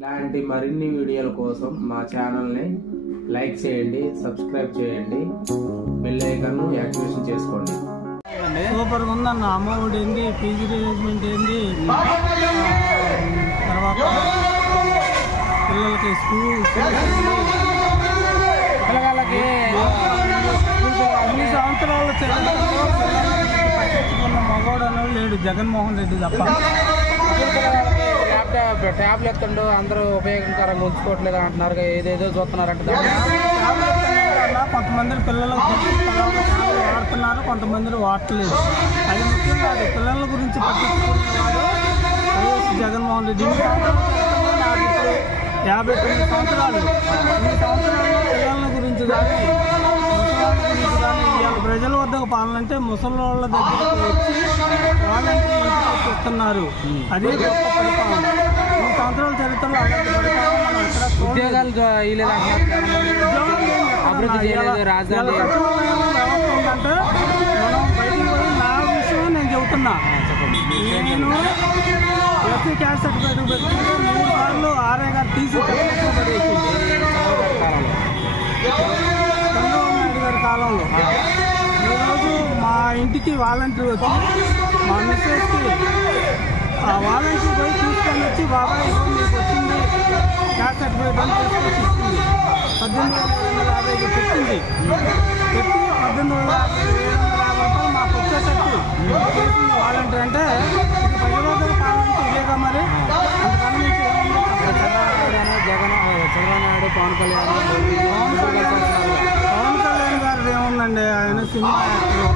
ఇలాంటి మరిన్ని వీడియోల కోసం మా ఛానల్ని లైక్ చేయండి, సబ్స్క్రైబ్ చేయండి, బెల్ ఐకాన్ యాక్టివేషన్ చేసుకోండి. సూపర్గా ఉందన్న. అమ్మఒడి ఏంది, పీజీ రిలీజ్మెంట్ ఏంది, తర్వాత పిల్లలకి స్కూల్ పిల్లలకి అన్ని సంవత్సరాలు పట్టించుకున్న మగవాడు అనేది లేడు, జగన్మోహన్ రెడ్డి తప్ప. ట్యాబ్లెట్ అందరూ ఉపయోగకరంగా ఉంచుకోవట్లేదు అంటున్నారు, ఏదేదో చూస్తున్నారంట. కొంతమంది పిల్లలు వాడుతున్నారు, కొంతమంది వాడట్లేదు. అది ముఖ్యం కాదు. పిల్లల గురించి పట్టించుకునేవాడు వైఎస్ జగన్మోహన్ రెడ్డి. నాకు ఇప్పుడు 59 సంవత్సరాలు. ఈ సంవత్సరాల్లో పిల్లల గురించి కానీ ముసలాళ్ళ గురించి కానీ ఇవాళ ప్రజల వద్దకు పాలనంటే ముసలాళ్ళ దగ్గరికి వచ్చి వాళ్ళంటే ఇంటికి వస్తున్నారు. అదే గొప్ప పరిపాలన. ఈ సంవత్సరాల చరిత్రలో అలాంటి పరిపాలన మనం ఎక్కడ ఉద్యోగాలు అభివృద్ధి చేయలేదు. రాజధాని వ్యవస్థ ఉందంటే మనం బయటికి పోయి నా విషయం నేను చెబుతున్నా. నేను ఎస్సీ క్యాస్ట్ సర్టిఫికేట్ పెట్టుకుంటే 3 సార్లు ఆర్ఐ గారు తీసి పడేసింది చంద్రబాబు నాయుడు గారి కాలంలో. ఈరోజు మా ఇంటికి వాలంటీర్ వచ్చి మా మిస్సెస్కి ఆ వాలంటీర్ పోయి తీసుకొని వచ్చి బాబాయ్ మీకు వచ్చింది క్యాస్ట్ సర్టిఫికేట్ అని తీసుకొచ్చి ఇచ్చింది. 18,750 పెట్టింది. పెట్టి 18,750 రూపాయలు మాకు వచ్చేటట్టు చేసింది వాలంటీర్. అంటే ఇది ప్రజలందరూ కావాలంటే ఇదేగా మరి. అంతకన్నా మీకు చంద్రబాబు నాయుడు, పవన్ కళ్యాణ్ గారు ఏముందండి, ఆయన సినిమా యాక్టర్.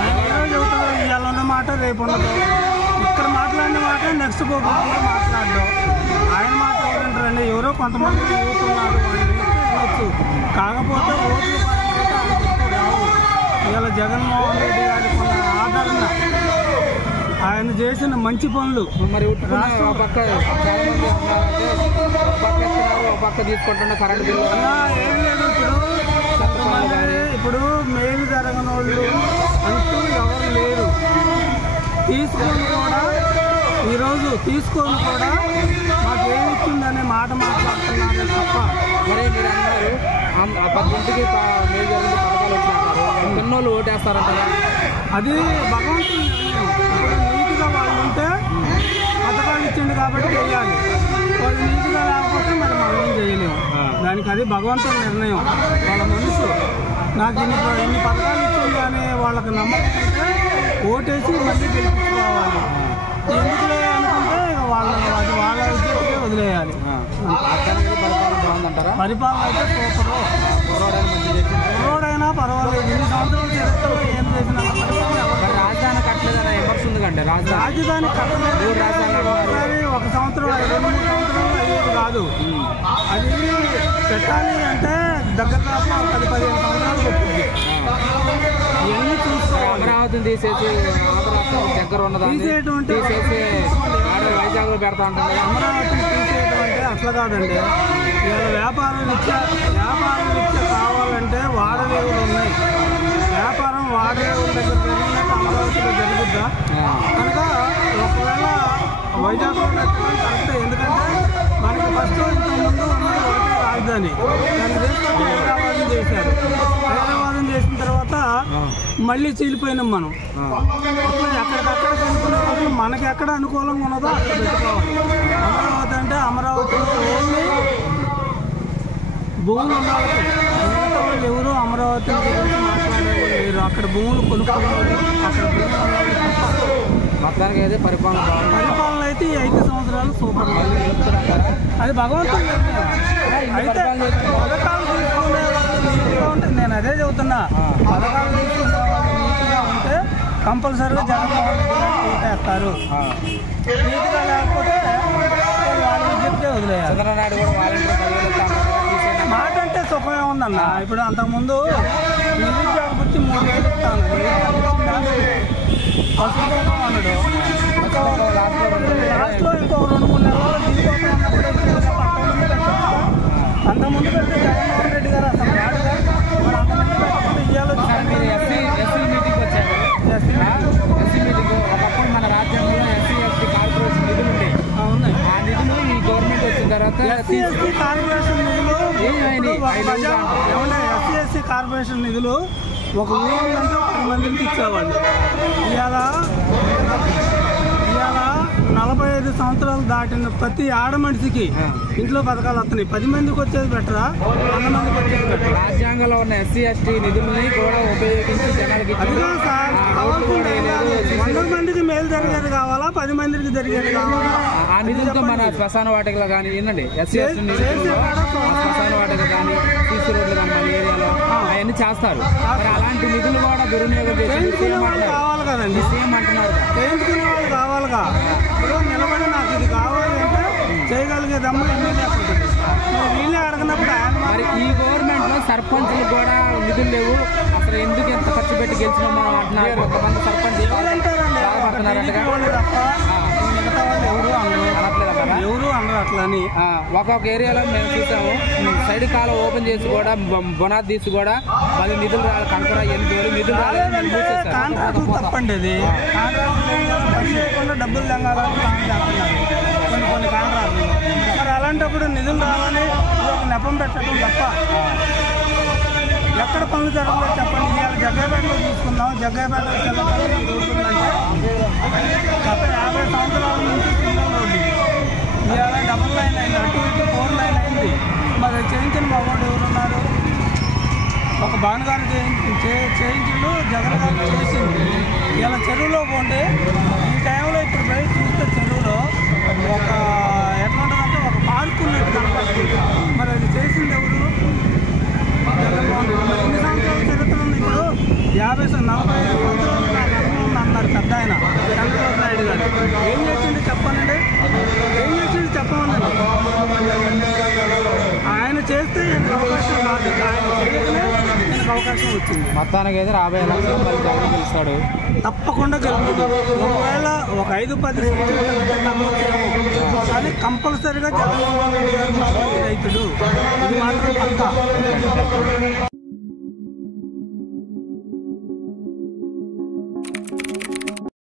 ఆయన ఏదో చెబుతారు, ఇవాళ ఉన్న మాట రేపు ఉండదు. ఇక్కడ మాట్లాడిన మాట నెక్స్ట్ ప్రోగ్రాంలో మాట్లాడడం. ఆయన మాట ఎవరంటారండి? ఎవరో కొంతమంది యూత్ ఉన్నారు, వాళ్ళు వినొచ్చు. కాకపోతే ఓట్లు పరంగా అయితే రావు. ఇవాళ జగన్మోహన్ రెడ్డి గారికి ఉన్న ఆదరణ, ఆయన చేసిన మంచి పనులు మరి పక్క తీసుకుంటున్న కరెంట్ బిల్లు ఏం లేదు. ఇప్పుడు మేలు జరగని వాళ్ళు అంటూ ఎవరు లేరు. తీసుకొని కూడా ఈరోజు తీసుకొని కూడా మాకేమి ఇచ్చిందనే మాట మాట్లాడుతున్నారు తప్ప. మరి మీరు అన్నారు 10ంటికి మేలు జరిగిన పథకాలు వచ్చినారు, ఎన్నోళ్ళు ఓటేస్తారంటారా? అది భగవంతుని నిర్ణయం. ఇప్పుడు నీతిగా వాళ్ళు ఉంటే పథకాలు ఇచ్చిండు కాబట్టి చేయాలి. వాళ్ళు నీతిగా లేకపోతే మరి మనం ఏం చేయలేము. దానికి అది భగవంతుని నిర్ణయం. వాళ్ళ మనసు నాకు ఇన్ని పథకాలు ఇచ్చింది అనే వాళ్ళకి నమ్మకం ఉంటే ఓటేసి మళ్ళీ గెలిపించుకోవాలి. ఎందుకులే అనుకుంటే అది వాళ్ళ విద్యకే వదిలేయాలి. బాగుందంటారా? పరిపాలన అయితే సూపర్. ఎవరోడైనా పర్వాలేదు. ఇన్ని సంవత్సరాల చరిత్రలో ఏం చేసినా రాజధాని కట్టలేదన్న విమర్శ ఉంది కంటే రాజధాని కట్టలేదు. ఒకసారి 1 సంవత్సరం 2-3 సంవత్సరాలు అయ్యేది కాదు. అది పెట్టాలి అంటే దగ్గర 10-15 సంవత్సరాలు పడుతుంది. ఇవన్నీ చూసుకోవాలి. అమరావతిని తీసేసి దగ్గర ఉన్నదాన్ని తీసేసి వైజాగ్లో పెడతా ఉంటారు. అమరావతిని తీసేయడం అంటే అట్లా కాదండి. ఇవాళ వ్యాపారం రీత్యా కావాలంటే వాడరేవులు ఉన్నాయి. వ్యాపారం వాడరేవుల దగ్గర జరిగినట్టు అమరావతిలో జరుగుద్దా? కనుక ఒకవేళ వైజాగ్లో పెట్టడం కరెక్టే. ఎందుకంటే మనకి ఫస్ట్ ఇంతకుముందు ఉన్నది ఒకటే రాజధాని. దాన్ని తీసుకొని హైదరాబాద్ చేశారు. హైదరాబాద్ చేసిన తర్వాత మళ్ళీ చీలిపోయినాం మనం. ఎక్కడికక్కడ చనిపోయిన వాళ్ళు మనకి ఎక్కడ అనుకూలంగా ఉన్నదో అక్కడ పెట్టుకోవాలి. అమరావతి అంటే అమరావతిలో ఓన్లీ భూములు ఉండాలి. మిగతా వాళ్ళు ఎవరు అమరావతి గురించి మాట్లాడేవాళ్ళు లేరు. అక్కడ భూములు కొనుక్కోవాలి. అక్కడ మొత్తానికి అయితే పరిపాలన అయితే 5 సంవత్సరాలు సూపర్. అది భగవంతుడు అయితే పథకాలు తీసుకునే నీట్గా ఉంటే నేను అదే చెబుతున్నా. పథకాలు తీసుకునే వాళ్ళు నీట్గా ఉంటే కంపల్సరీగా జగన్మోహన్ రెడ్డి గారు ఓటేస్తారు. నీట్గా లేకపోతే వాళ్ళ విద్యకే వదిలేయాలి. చంద్రనాయుడు కూడా మాట అంటే సుఖమే ఉందన్న. ఇప్పుడు అంతకుముందు నిరుద్యోగ గురించి 3 వేలు ఇస్తాను. పసుపు అన్నాడు. లాస్ట్లో ఇంకో 2-3 నెలల్లో దిగిపోతా ఉన్నప్పుడు అంతకుముందు పెడితే జగన్మోహన్ రెడ్డి గారు అసలు రాడుగా. మరి అంతమంది పెట్టకుండా ఇవ్వాలి. ఎస్సీ మీటింగ్ వచ్చారు. ఎస్సీ మీటింగ్ ఒకప్పుడు మన రాజ్యాంగంలో SC ST కార్పొరేషన్ నిధులు ఉంటాయి. ఉన్నాయి. ఆ నిధులు ఈ గవర్నమెంట్ తర్వాత ఎస్సీ కార్పొరేషన్ నిధులు ఎస్సీ కార్పొరేషన్ నిధులు ఒక ఊరు ఉందంటే 10 మందికి ఇచ్చేవాళ్ళు. ఇవాళ 45 సంవత్సరాలు దాటిన ప్రతి ఆడ మనిషికి ఇంట్లో పథకాలు వస్తున్నాయి. 10 మందికి వచ్చేది బెటరా, 100 మందికి వచ్చేది బెటర్? రాజ్యాంగంలో ఉన్న ఎస్సీ ఎస్టీ నిధులని కూడా ఉపయోగించి జనాలకి అదిగా సార్ కావాల్సింది 100 మందికి మేలు జరిగేది కావాలా, 10 మందికి జరిగేది కావాలా? ఆ నిధులతో మన శ్మశాన వాటికలు కానీ ఏంటండి ఎస్సీ ఎస్టీ నిధులు శ్మశాన వాటికలు కానీ సీసీ రోడ్లు కానీ మన ఏరియాలో అవన్నీ చేస్తారు. మరి అలాంటి నిధులు కూడా దుర్వినియోగం కావాలి కదండి, సీఎం అంటున్నారు. చేయించుకునే వాళ్ళు కావాలిగా. ఇప్పుడు నిలబడి నాకు ఇది కావాలి అంటే చేయగలిగేదమ్మా ఎమ్మెల్యే ఉంటుంది. మరి వీళ్ళే అడగనప్పుడు మరి ఈ గవర్నమెంట్ లో సర్పంచ్లు కూడా నిధులు లేవు, అసలు ఎందుకు ఎంత ఖర్చు పెట్టి గెలిచినాం మనం అంటున్నారు. కొంతమంది సర్పంచ్ బాధపడుతున్నారంటగా తప్ప మిగతా వాళ్ళు ఎవరు అనరు అట్లా అని. ఒక్కొక్క ఏరియాలో మేము చూసాము, సైడ్ కాలం ఓపెన్ చేసి కూడా బొనాది తీసి కూడా మళ్ళీ నిధులు రావాలి, కంకర నిధులు రాలేదు. కాంట్రాక్టులు తప్పండి, అది కాంట్రాక్టులు డబ్బులు తెంగాలని కొన్ని కాంట్రాక్టులు. మరి అలాంటప్పుడు నిధులు రావాలని ఒక నెపం పెట్టడం తప్ప ఎక్కడ పనులు జరగలేదు చెప్పండి. ఇవాళ జగ్గయ్యపేటలో చూసుకుందాం, జగ్గయ్యపేటలో జరుగుతుందంటే గత 50 సంవత్సరాల నుంచి సింగల్ రోడ్డు, ఇవాళ డబుల్ లైన్ అయింది, అటు ఇటు 4 లైన్ అయింది. మరి చేయించిన మగవాడు ఎవరున్నారు? ఒక భానుగారు చేయించిండు, జగన్ గారు చేసింది. ఇలా చెరువులో పోండి, ఈ టైంలో ఇప్పుడు పోయి చూస్తే చెరువులో ఒక ఎట్లా ఉంటుందంటే ఒక పార్కు ఉన్నట్టు కనపడుతుంది. మరి అది చేసింది ఎవరు? జగన్మోహన్ రెడ్డి. మరి ఎన్ని సంవత్సరాలు చరిత్రలు ఇప్పుడు 45 సంవత్సరాలు అన్నారు పెద్ద ఆయన చంద్రబాబు నాయుడు గారు. ఏం చేసింది చెప్పనండి, ఏం చేసింది చెప్పమనండి. ఆయన చేస్తే எனக்கு అవకాశం రాదు, ఆయన చేయకనే எனக்கு అవకాశం వచ్చింది. మొత్తానికి అయితే 50 లక్షలు మళ్ళీ జగన్ గెలుస్తాడు, తప్పకుండా గెలుపుతాడు. ఒకవేళ ఒక 5-10 సీట్లు కానీ కంపల్సరీగా జగన్మోహన్ రెడ్డి గారు రైతుడు, ఇది మాత్రం పక్కా.